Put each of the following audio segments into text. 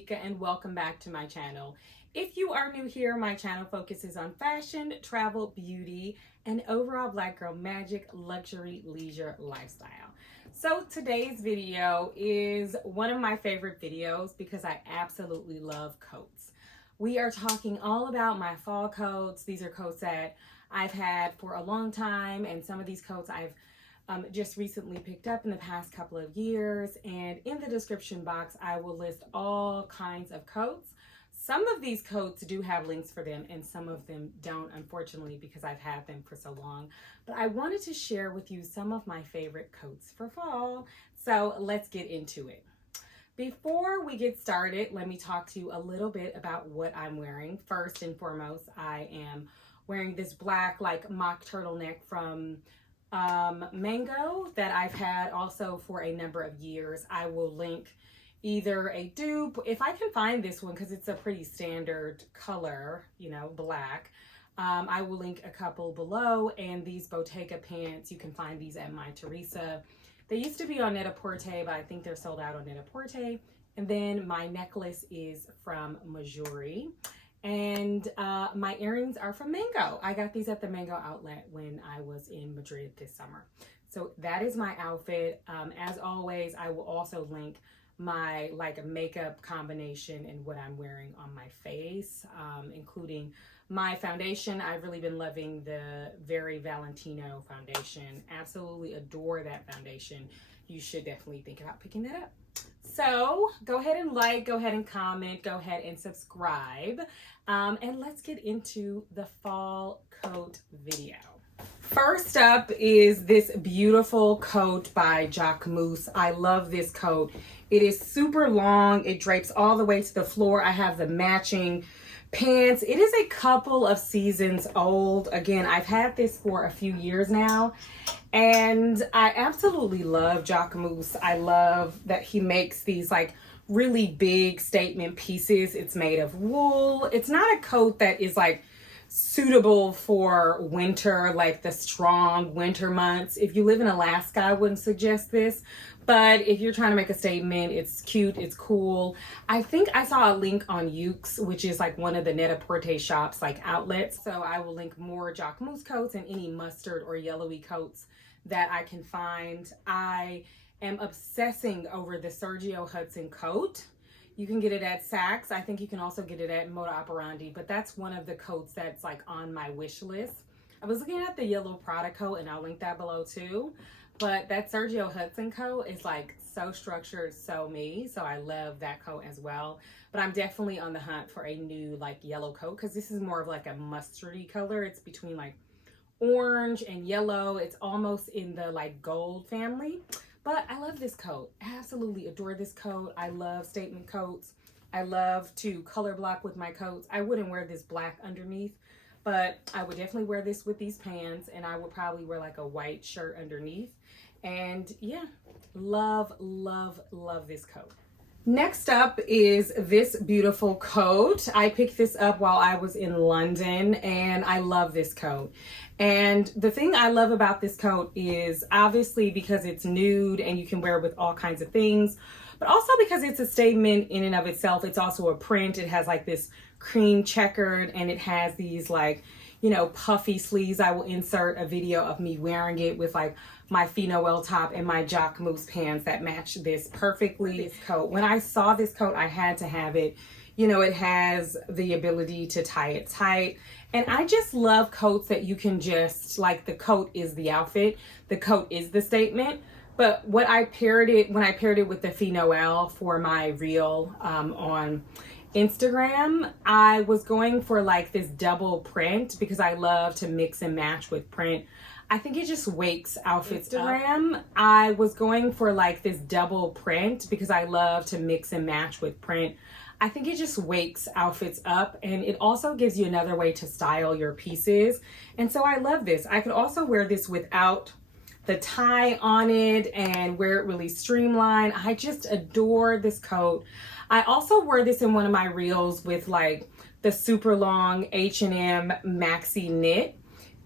Malika and welcome back to my channel. If you are new here, my channel focuses on fashion, travel, beauty, and overall black girl magic, luxury, leisure lifestyle. So today's video is one of my favorite videos because I absolutely love coats. We are talking all about my fall coats. These are coats that I've had for a long time, and some of these coats I've just recently picked up in the past couple of years. And in the description box, I will list all kinds of coats. Some of these coats do have links for them and some of them don't, unfortunately, because I've had them for so long. But I wanted to share with you some of my favorite coats for fall. So let's get into it. Before we get started, let me talk to you a little bit about what I'm wearing. First and foremost, I am wearing this black mock turtleneck from Mango that I've had also for a number of years. I will link either a dupe, if I can find this one because it's a pretty standard color, you know, black. I will link a couple below, and these Bottega pants, you can find these at My Teresa. They used to be on Net-a-Porter, but I think they're sold out on Net-a-Porter. And then my necklace is from Majori. And my earrings are from Mango. I got these at the Mango outlet when I was in Madrid this summer. So that is my outfit. As always, I will also link my makeup combination and what I'm wearing on my face, including my foundation. I've really been loving the Very Valentino foundation. Absolutely adore that foundation. You should definitely think about picking that up. So go ahead and like, go ahead and comment, go ahead and subscribe, and let's get into the fall coat video. First up is this beautiful coat by Jacquemus. I love this coat. It is super long. It drapes all the way to the floor. I have the matching pants. It is a couple of seasons old. Again, I've had this for a few years now, and I absolutely love Jacquemus. I love that he makes these really big statement pieces. It's made of wool. It's not a coat that is suitable for winter, like the strong winter months. If you live in Alaska, I wouldn't suggest this. But if you're trying to make a statement, it's cute, it's cool. I think I saw a link on Ukes, which is one of the Net-a-Porter shops, outlets. So I will link more Jacquemus coats and any mustard or yellowy coats that I can find. I am obsessing over the Sergio Hudson coat. You can get it at Saks. I think you can also get it at Moda Operandi, but that's one of the coats that's on my wish list. I was looking at the yellow Prada coat, and I'll link that below too. But that Sergio Hudson coat is so structured, so me. So I love that coat as well. But I'm definitely on the hunt for a new yellow coat, because this is more of a mustardy color. It's between orange and yellow. It's almost in the gold family. But I love this coat. Absolutely adore this coat. I love statement coats. I love to color block with my coats. I wouldn't wear this black underneath, but I would definitely wear this with these pants, and I would probably wear a white shirt underneath. And yeah, love, love, love this coat. Next up is this beautiful coat. I picked this up while I was in London, and I love this coat. And the thing I love about this coat is obviously because it's nude and you can wear it with all kinds of things, but also because it's a statement in and of itself. It's also a print. It has this cream checkered, and it has these puffy sleeves. I will insert a video of me wearing it with my Fille Noel top and my Jacquemus pants that match this perfectly. This coat, when I saw this coat, I had to have it. You know, it has the ability to tie it tight. And I just love coats that you can just, the coat is the outfit, the coat is the statement. But when I paired it with the Fille Noel for my reel on Instagram, I was going for this double print because I love to mix and match with print. I think it just wakes outfits up. I was going for this double print because I love to mix and match with print. I think it just wakes outfits up, and it also gives you another way to style your pieces. And so I love this. I could also wear this without the tie on it and wear it really streamlined. I just adore this coat. I also wore this in one of my reels with the super long H&M maxi knit.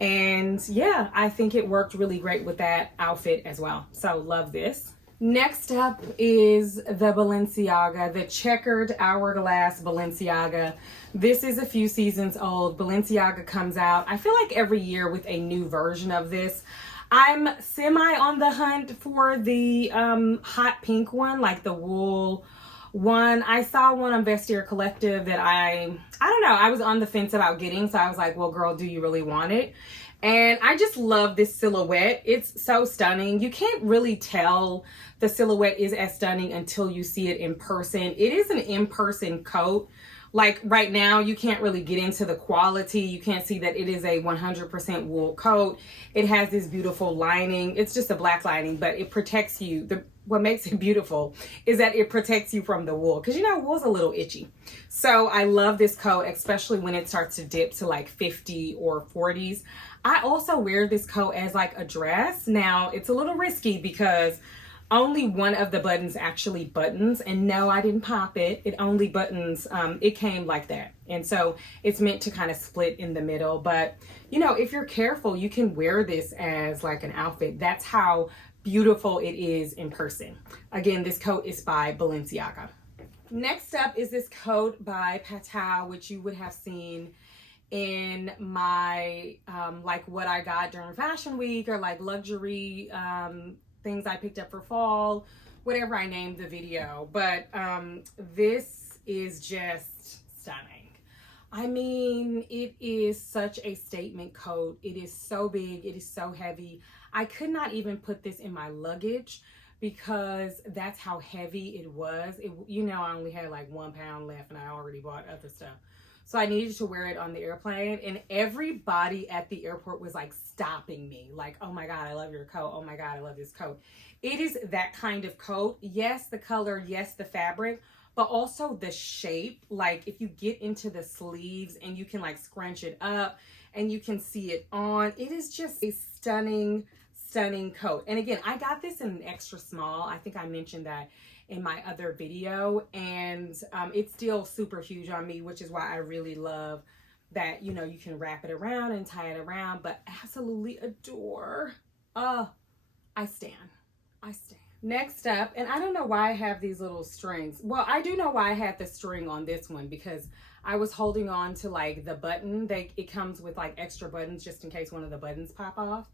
And yeah, I think it worked really great with that outfit as well. So love this. Next up is the Balenciaga, the Checkered Hourglass Balenciaga. This is a few seasons old. Balenciaga comes out, I feel like every year with a new version of this. I'm semi on the hunt for the hot pink one, like the wool one. I saw one on Vestiaire Collective that I don't know, I was on the fence about getting. So I was like, well, girl, do you really want it? And I just love this silhouette. It's so stunning. You can't really tell the silhouette is as stunning until you see it in person. It is an in-person coat. Like right now, you can't really get into the quality. You can't see that it is a 100% wool coat. It has this beautiful lining. It's just a black lining, but it protects you. What makes it beautiful is that it protects you from the wool, because you know wool's a little itchy. So I love this coat, especially when it starts to dip to like 50 or 40s. I also wear this coat as like a dress. Now it's a little risky because only one of the buttons actually buttons, and no, I didn't pop it. It only buttons, it came like that. And so it's meant to kind of split in the middle. But you know, if you're careful, you can wear this as like an outfit. That's how beautiful it is in person. Again, this coat is by Balenciaga. Next up is this coat by Patel, which you would have seen in my like what I got during fashion week, or like luxury things I picked up for fall, whatever I named the video. But this is just stunning. I mean, it is such a statement coat. It is so big, it is so heavy. I could not even put this in my luggage because that's how heavy it was. You know, I only had like 1 pound left and I already bought other stuff. So I needed to wear it on the airplane, and everybody at the airport was like stopping me. Like, oh my God, I love your coat. Oh my God, I love this coat. It is that kind of coat. Yes, the color, yes, the fabric, but also the shape. Like if you get into the sleeves and you can like scrunch it up and you can see it on, it is just a stunning, stunning coat. And again, I got this in an extra small. I think I mentioned that in my other video, and it's still super huge on me, which is why I really love that, you know, you can wrap it around and tie it around. But absolutely adore. I stand. Next up, and I don't know why I have these little strings. Well, I do know why I had the string on this one, because I was holding on to like the button. It comes with like extra buttons just in case one of the buttons pop off.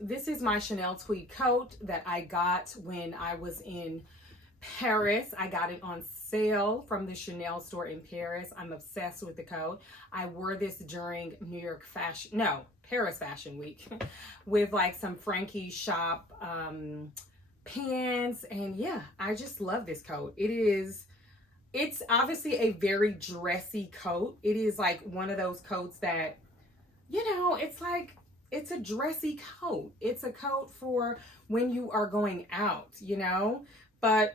This is my Chanel tweed coat that I got when I was in Paris. I got it on sale from the Chanel store in Paris. I'm obsessed with the coat. I wore this during Paris Fashion Week with like some Frankie shop pants, and yeah, I just love this coat. It's obviously a very dressy coat. It is like one of those coats that, you know, it's a dressy coat. It's a coat for when you are going out, you know, but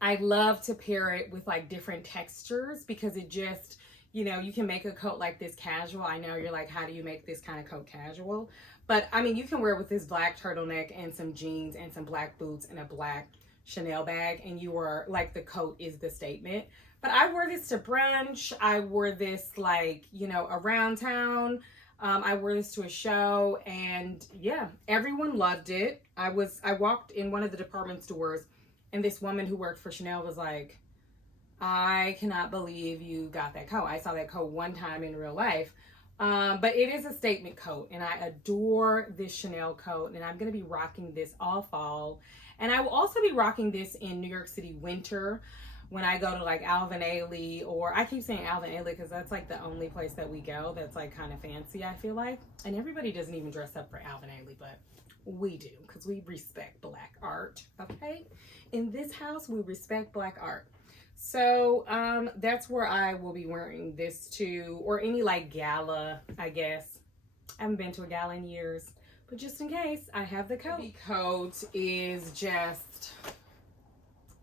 I love to pair it with like different textures, because it just, you know, you can make a coat like this casual. I know you're like, how do you make this kind of coat casual? But I mean, you can wear it with this black turtleneck and some jeans and some black boots and a black Chanel bag, and you are like, the coat is the statement. But I wore this to brunch. I wore this like, you know, around town. I wore this to a show, and yeah, everyone loved it. I walked in one of the department stores, and this woman who worked for Chanel was like, I cannot believe you got that coat. I saw that coat one time in real life. But it is a statement coat, and I adore this Chanel coat, and I'm going to be rocking this all fall. And I will also be rocking this in New York City winter when I go to like Alvin Ailey, or I keep saying Alvin Ailey because that's like the only place that we go that's like kind of fancy, I feel like. And everybody doesn't even dress up for Alvin Ailey, but we do, because we respect Black art, okay? In this house, we respect Black art. So that's where I will be wearing this to, or any like gala, I guess. I haven't been to a gala in years, but just in case, I have the coat. The coat is just,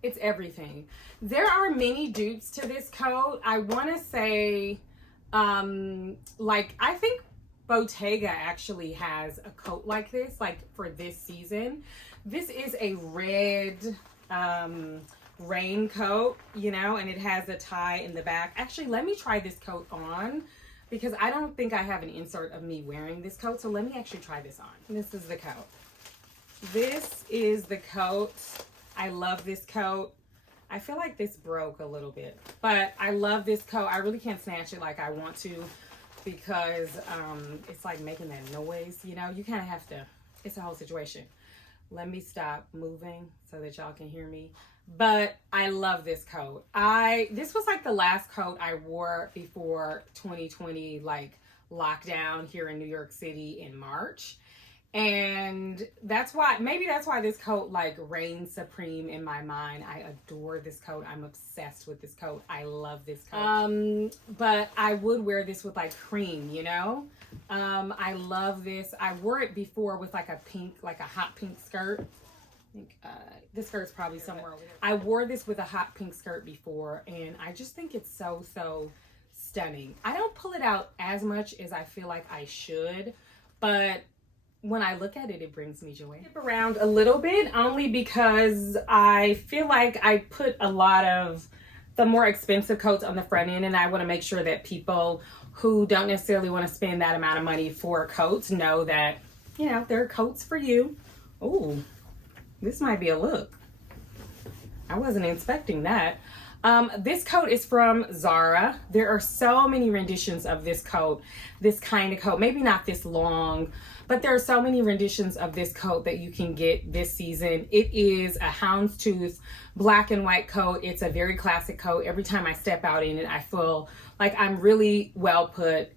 it's everything. There are many dupes to this coat. I want to say, like, I think Bottega actually has a coat like this, like for this season. This is a red raincoat, you know, and it has a tie in the back. Actually, let me try this coat on, because I don't think I have an insert of me wearing this coat. So let me actually try this on. This is the coat. This is the coat. I love this coat. I feel like this broke a little bit, but I love this coat. I really can't snatch it like I want to because it's like making that noise, you know. You kind of have to, it's a whole situation. Let me stop moving so that y'all can hear me. But I love this coat. This was like the last coat I wore before 2020 like lockdown here in New York City in March. And that's why, maybe that's why this coat like reigns supreme in my mind. I adore this coat. I'm obsessed with this coat. I love this coat. But I would wear this with like cream, you know? I love this. I wore it before with like a pink, like a hot pink skirt. I think this skirt's probably somewhere over there. I wore this with a hot pink skirt before, and I just think it's so stunning. I don't pull it out as much as I feel like I should, but when I look at it, it brings me joy. Skip around a little bit only because I feel like I put a lot of the more expensive coats on the front end, and I want to make sure that people who don't necessarily want to spend that amount of money for coats know that, you know, there are coats for you. Ooh, this might be a look. I wasn't expecting that. This coat is from Zara. There are so many renditions of this coat, this kind of coat, maybe not this long, but there are so many renditions of this coat that you can get this season. It is a houndstooth black and white coat. It's a very classic coat. Every time I step out in it, I feel like I'm really well put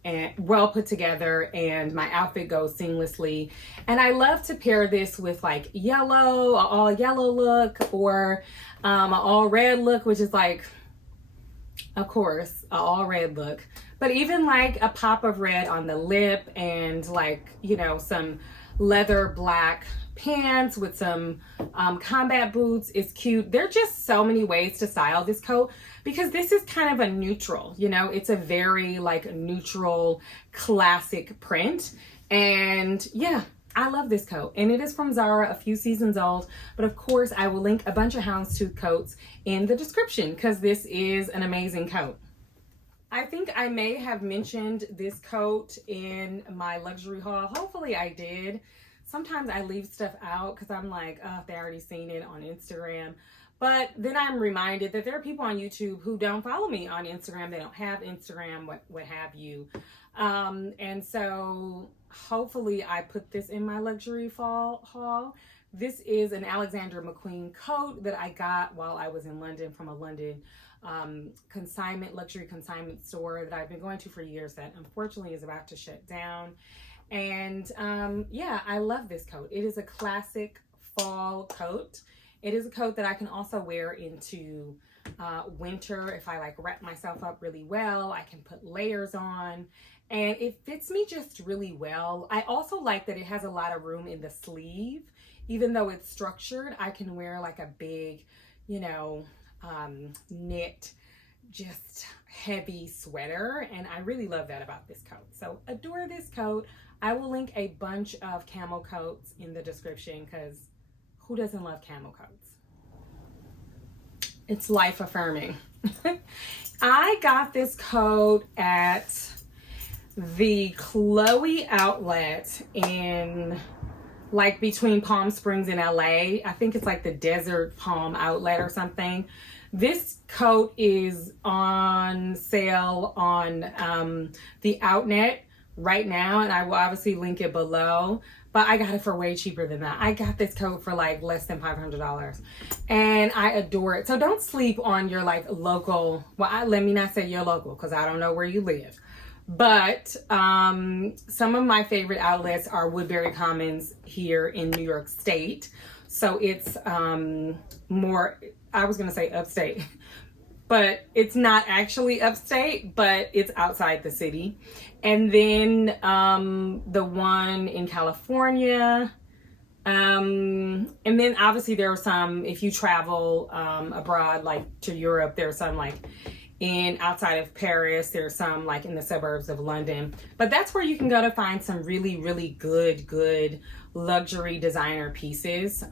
together, and my outfit goes seamlessly. And I love to pair this with like yellow, an all yellow look, or an all red look, which is like, of course, an all red look. But even like a pop of red on the lip, and like, you know, some leather black pants with some combat boots is cute. There are just so many ways to style this coat because this is kind of a neutral, you know, it's a very like neutral classic print. And yeah, I love this coat, and it is from Zara, a few seasons old. But of course, I will link a bunch of houndstooth coats in the description because this is an amazing coat. I think I may have mentioned this coat in my luxury haul. Hopefully I did. Sometimes I leave stuff out because I'm like, oh, they already seen it on Instagram. But then I'm reminded that there are people on YouTube who don't follow me on Instagram. They don't have Instagram, what have you. And so hopefully I put this in my luxury fall haul. This is an Alexander McQueen coat that I got while I was in London from a London luxury consignment store that I've been going to for years that unfortunately is about to shut down. And yeah, I love this coat. It is a classic fall coat. It is a coat that I can also wear into winter if I like wrap myself up really well. I can put layers on, and it fits me just really well. I also like that it has a lot of room in the sleeve. Even though it's structured, I can wear like a big, you know, knit, just heavy sweater, and I really love that about this coat. So adore this coat. I will link a bunch of Camel Coats in the description because who doesn't love Camel Coats? It's life affirming. I got this coat at the Chloe outlet in like between Palm Springs and LA. I think it's like the Desert Palm outlet or something. This coat is on sale on the outlet right now, and I will obviously link it below, but I got it for way cheaper than that. I got this coat for like less than $500, and I adore it. So don't sleep on your like local, well, let me not say your local because I don't know where you live. But some of my favorite outlets are Woodbury Commons here in New York State. So it's more, I was gonna say upstate, but it's not actually upstate, but it's outside the city. And then the one in California. And then obviously there are some, if you travel abroad, like to Europe, there are some like outside of Paris, there's some like in the suburbs of London, but that's where you can go to find some really good luxury designer pieces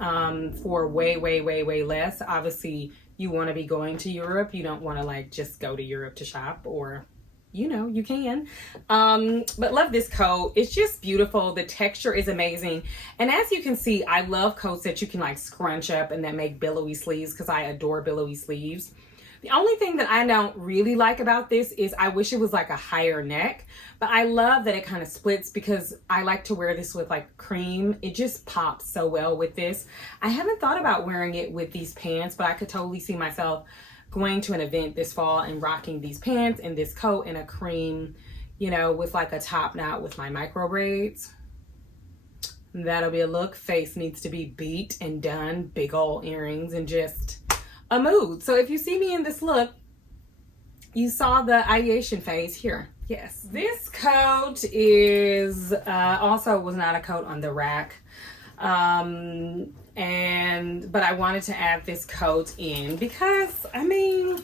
for way less. Obviously you want to be going to Europe. You don't want to like just go to Europe to shop or you know, you can. But love this coat. It's just beautiful. The texture is amazing. And as you can see, I love coats that you can like scrunch up and that make billowy sleeves, because I adore billowy sleeves. The only thing that I don't really like about this is I wish it was like a higher neck, but I love that it kind of splits because I like to wear this with like cream. It just pops so well with this. I haven't thought about wearing it with these pants, but I could totally see myself going to an event this fall and rocking these pants and this coat and a cream, you know, with like a top knot with my micro braids. That'll be a look. Face needs to be beat and done. Big old earrings and just a mood. So if you see me in this look, you saw the ideation phase here. Yes, this coat is also was not a coat on the rack, but I wanted to add this coat in because, I mean,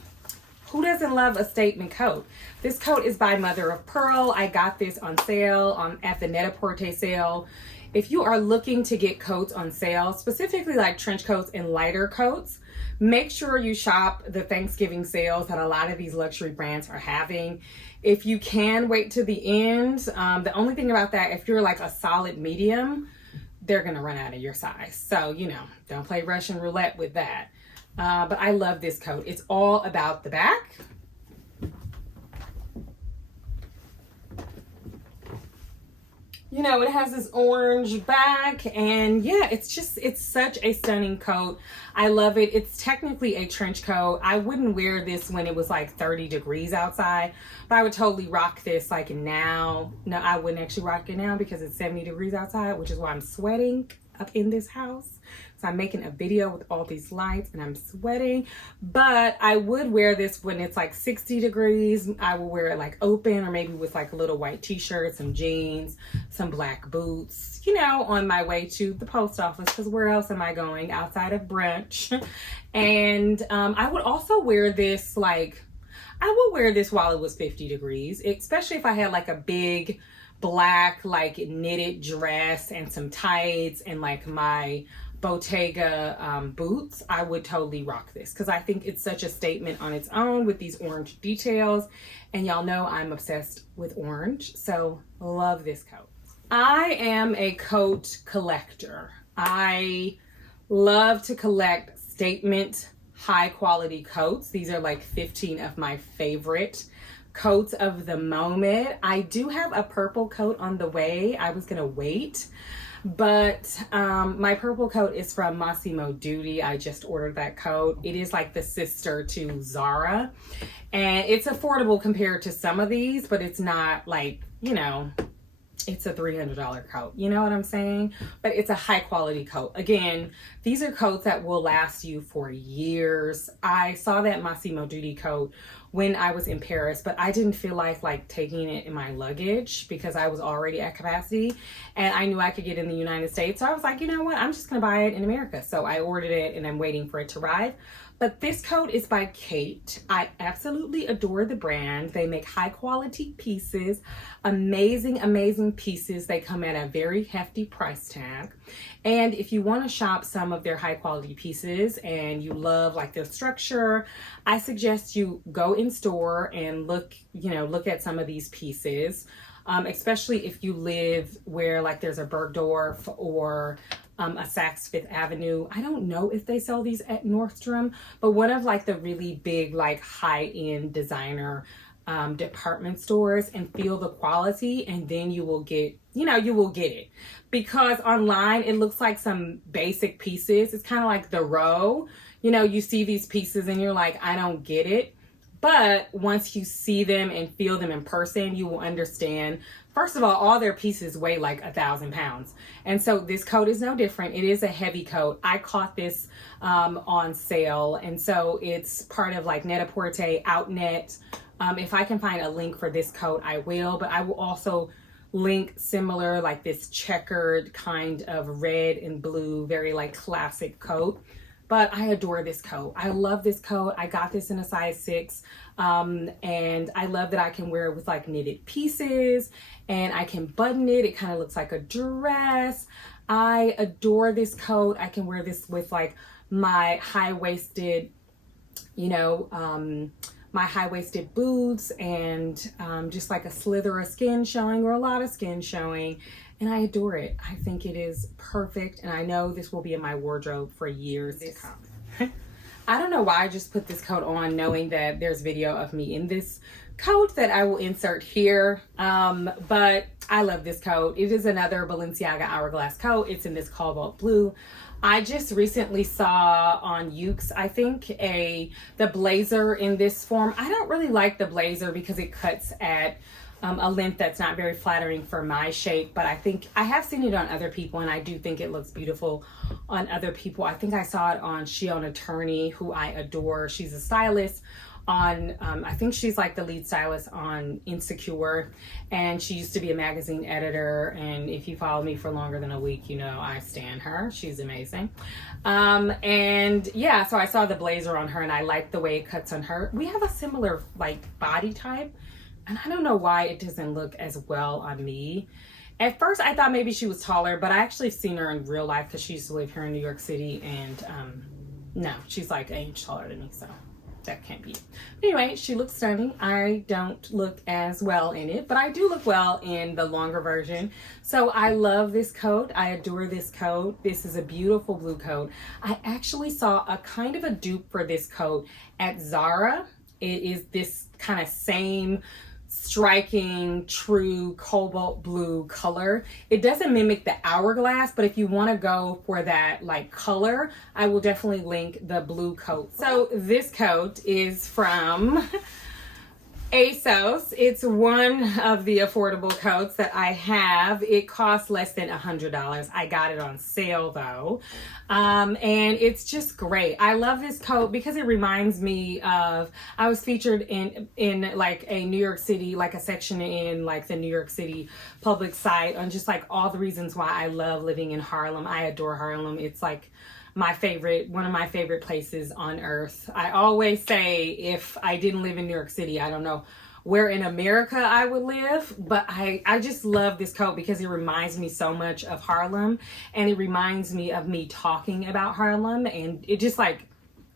who doesn't love a statement coat? This coat is by Mother of Pearl. I got this on sale at the Net-a-Porter sale. If you are looking to get coats on sale, specifically like trench coats and lighter coats, make sure you shop the Thanksgiving sales that a lot of these luxury brands are having. If you can wait to the end, the only thing about that, if you're like a solid medium, they're gonna run out of your size. So, you know, don't play Russian roulette with that. But I love this coat. It's all about the back. You know, it has this orange back, and yeah, it's such a stunning coat. I love it. It's technically a trench coat. I wouldn't wear this when it was like 30 degrees outside, but I would totally rock this like now. No, I wouldn't actually rock it now because it's 70 degrees outside, which is why I'm sweating up in this house. So I'm making a video with all these lights and I'm sweating, but I would wear this when it's like 60 degrees. I will wear it like open, or maybe with like a little white t-shirt, some jeans, some black boots, you know, on my way to the post office, because where else am I going outside of brunch? And I would also wear this I would wear this while it was 50 degrees, especially if I had like a big black like knitted dress and some tights and like my Bottega boots. I would totally rock this because I think it's such a statement on its own with these orange details, and y'all know I'm obsessed with orange, so love this coat. I am a coat collector. I love to collect statement high quality coats. These are like 15 of my favorite coats of the moment. I do have a purple coat on the way. I was gonna wait, but my purple coat is from Massimo Dutti. I just ordered that coat. It is like the sister to Zara, and it's affordable compared to some of these, but it's not like, you know, it's a $300 coat, you know what I'm saying? But it's a high quality coat. Again, these are coats that will last you for years. I saw that Massimo Dutti coat when I was in Paris, but I didn't feel like taking it in my luggage because I was already at capacity and I knew I could get in the United States. So I was like, you know what? I'm just gonna buy it in America. So I ordered it and I'm waiting for it to arrive. But this coat is by Khaite. I absolutely adore the brand. They make high quality pieces, amazing, amazing pieces. They come at a very hefty price tag. And if you want to shop some of their high quality pieces and you love like their structure, I suggest you go in store and look at some of these pieces, especially if you live where like there's a Bergdorf or a Saks Fifth Avenue. I don't know if they sell these at Nordstrom, but one of like the really big like high-end designer department stores, and feel the quality, and then you will get it. Because online it looks like some basic pieces. It's kind of like the row. You know, you see these pieces and you're like, I don't get it. But once you see them and feel them in person, you will understand. First of all their pieces weigh like 1,000 pounds. And so this coat is no different. It is a heavy coat. I caught this on sale. And so it's part of like Net-a-Porter, Outnet. If I can find a link for this coat, I will. But I will also link similar, like this checkered kind of red and blue, very like classic coat. But I adore this coat. I love this coat. I got this in a size 6. And I love that I can wear it with like knitted pieces, and I can button it. It kind of looks like a dress. I adore this coat. I can wear this with like my high-waisted, my high-waisted boots and just like a slither of skin showing or a lot of skin showing. And I adore it. I think it is perfect. And I know this will be in my wardrobe for years to come. I don't know why I just put this coat on knowing that there's video of me in this coat that I will insert here. But I love this coat. It is another Balenciaga Hourglass Coat. It's in this cobalt blue. I just recently saw on Ukes, I think, the blazer in this form. I don't really like the blazer because it cuts at a length that's not very flattering for my shape, but I think I have seen it on other people and I do think it looks beautiful on other people. I think I saw it on Shion Attorney, who I adore. She's a stylist on, I think she's like the lead stylist on Insecure, and she used to be a magazine editor, and if you follow me for longer than a week, you know I stan her. She's amazing. And yeah, so I saw the blazer on her and I like the way it cuts on her. We have a similar like body type, and I don't know why it doesn't look as well on me. At first I thought maybe she was taller, but I actually seen her in real life because she used to live here in New York City, and no, she's like an inch taller than me, so that can't be it. Anyway, she looks stunning. I don't look as well in it, but I do look well in the longer version. So I love this coat. I adore this coat. This is a beautiful blue coat. I actually saw a kind of a dupe for this coat at Zara. It is this kind of same striking true cobalt blue color. It doesn't mimic the hourglass, but if you want to go for that like color, I will definitely link the blue coat. So this coat is from Asos. It's one of the affordable coats that I have. It costs less than $100. I got it on sale though. And it's just great. I love this coat because it reminds me of, I was featured in like a New York City, like a section in like the New York City public site on just like all the reasons why I love living in Harlem. I adore Harlem. It's like my favorite, one of my favorite places on earth. I always say if I didn't live in New York City, I don't know where in America I would live, but I just love this coat because it reminds me so much of Harlem, and it reminds me of me talking about Harlem, and it just like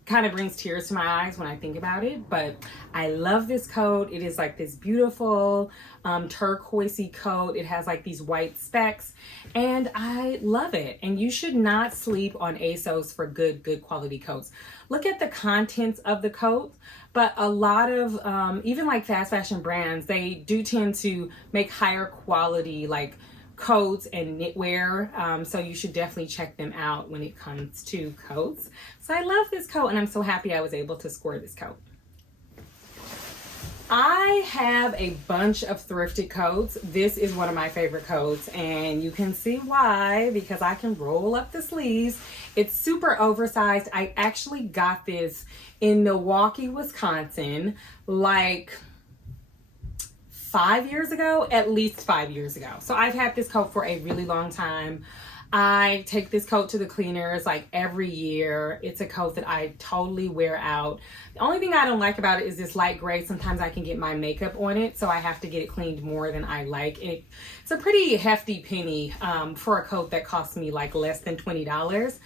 kind of brings tears to my eyes when I think about it. But I love this coat. It is like this beautiful turquoisey coat. It has like these white specks and I love it. And you should not sleep on Asos for good quality coats. Look at the contents of the coat. But a lot of even like fast fashion brands, they do tend to make higher quality like coats and knitwear, so you should definitely check them out when it comes to coats. So I love this coat and I'm so happy I was able to score this coat. I have a bunch of thrifted coats. This is one of my favorite coats and you can see why, because I can roll up the sleeves. It's super oversized. I actually got this in Milwaukee, Wisconsin, like 5 years ago, at least 5 years ago. So I've had this coat for a really long time. I take this coat to the cleaners like every year. It's a coat that I totally wear out. The only thing I don't like about it is this light gray. Sometimes I can get my makeup on it, so I have to get it cleaned more than I like. It's a pretty hefty penny for a coat that costs me like less than $20.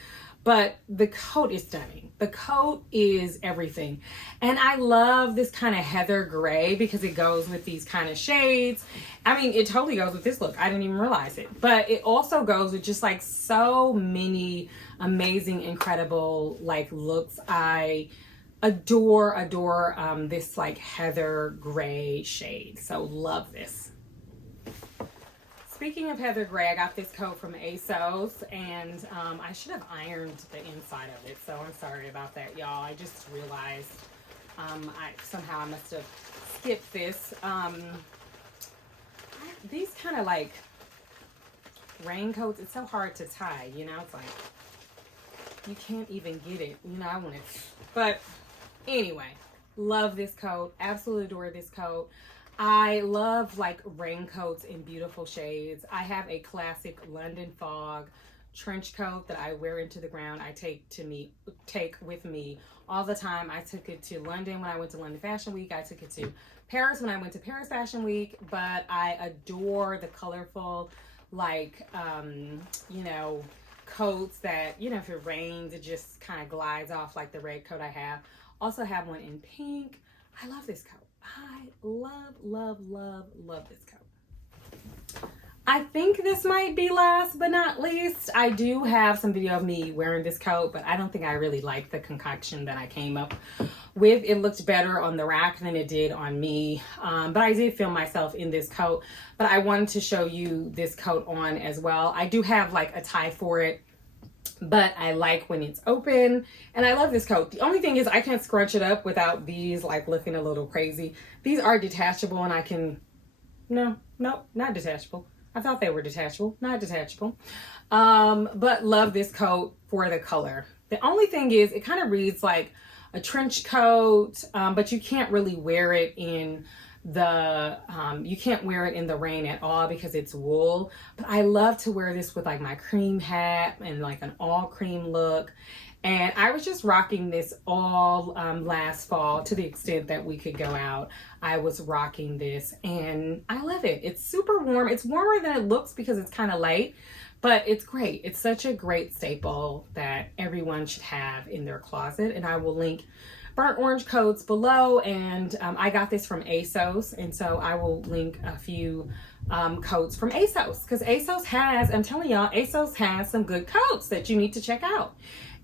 But the coat is stunning. The coat is everything. And I love this kind of heather gray because it goes with these kind of shades. I mean, it totally goes with this look. I didn't even realize it. But it also goes with just like so many amazing, incredible like looks. I adore this like heather gray shade. So love this. Speaking of heather gray, I got this coat from Asos, and I should have ironed the inside of it, so I'm sorry about that, y'all. I just realized somehow I must have skipped this. These kind of like raincoats, it's so hard to tie, you know? It's like you can't even get it. You know, I want it. But anyway, love this coat. Absolutely adore this coat. I love like raincoats in beautiful shades. I have a classic London Fog trench coat that I wear into the ground. I take with me all the time. I took it to London when I went to London Fashion Week. I took it to Paris when I went to Paris Fashion Week. But I adore the colorful, like, you know, coats that, you know, if it rains, it just kind of glides off like the red coat I have. Also have one in pink. I love this coat. I love this coat. I think this might be last but not least. I do have some video of me wearing this coat, but I don't think I really like the concoction that I came up with. It looked better on the rack than it did on me, but I did film myself in this coat. But I wanted to show you this coat on as well. I do have like a tie for it, but I like when it's open, and I love this coat. The only thing is I can't scrunch it up without these like looking a little crazy. These are detachable, and I can, no, not detachable. I thought they were detachable, not detachable. But love this coat for the color. The only thing is it kind of reads like a trench coat, but you can't really wear it in the you can't wear it in the rain at all because it's wool. But I love to wear this with like my cream hat and like an all cream look. And I was just rocking this all last fall to the extent that we could go out. I was rocking this and I love it. It's super warm. It's warmer than it looks because it's kind of light, but it's great. It's such a great staple that everyone should have in their closet. And I will link burnt orange coats below, and I got this from Asos, and so I will link a few coats from Asos, because Asos has, I'm telling y'all, Asos has some good coats that you need to check out.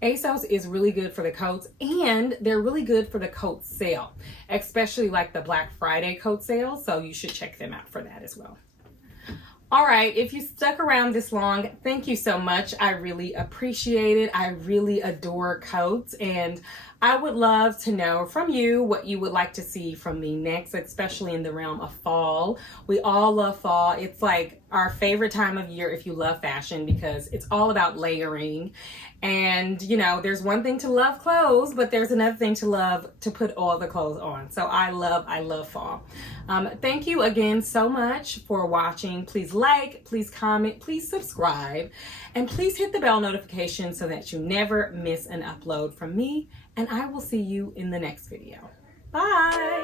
Asos is really good for the coats, and they're really good for the coat sale, especially like the Black Friday coat sale, so you should check them out for that as well. All right, if you stuck around this long, thank you so much. I really appreciate it. I really adore coats, and I would love to know from you what you would like to see from me next, especially in the realm of fall. We all love fall. It's like our favorite time of year if you love fashion, because it's all about layering. And you know, there's one thing to love clothes, but there's another thing to love to put all the clothes on. So I love fall. Thank you again so much for watching. Please like, please comment, please subscribe, and please hit the bell notification so that you never miss an upload from me. And I will see you in the next video. Bye.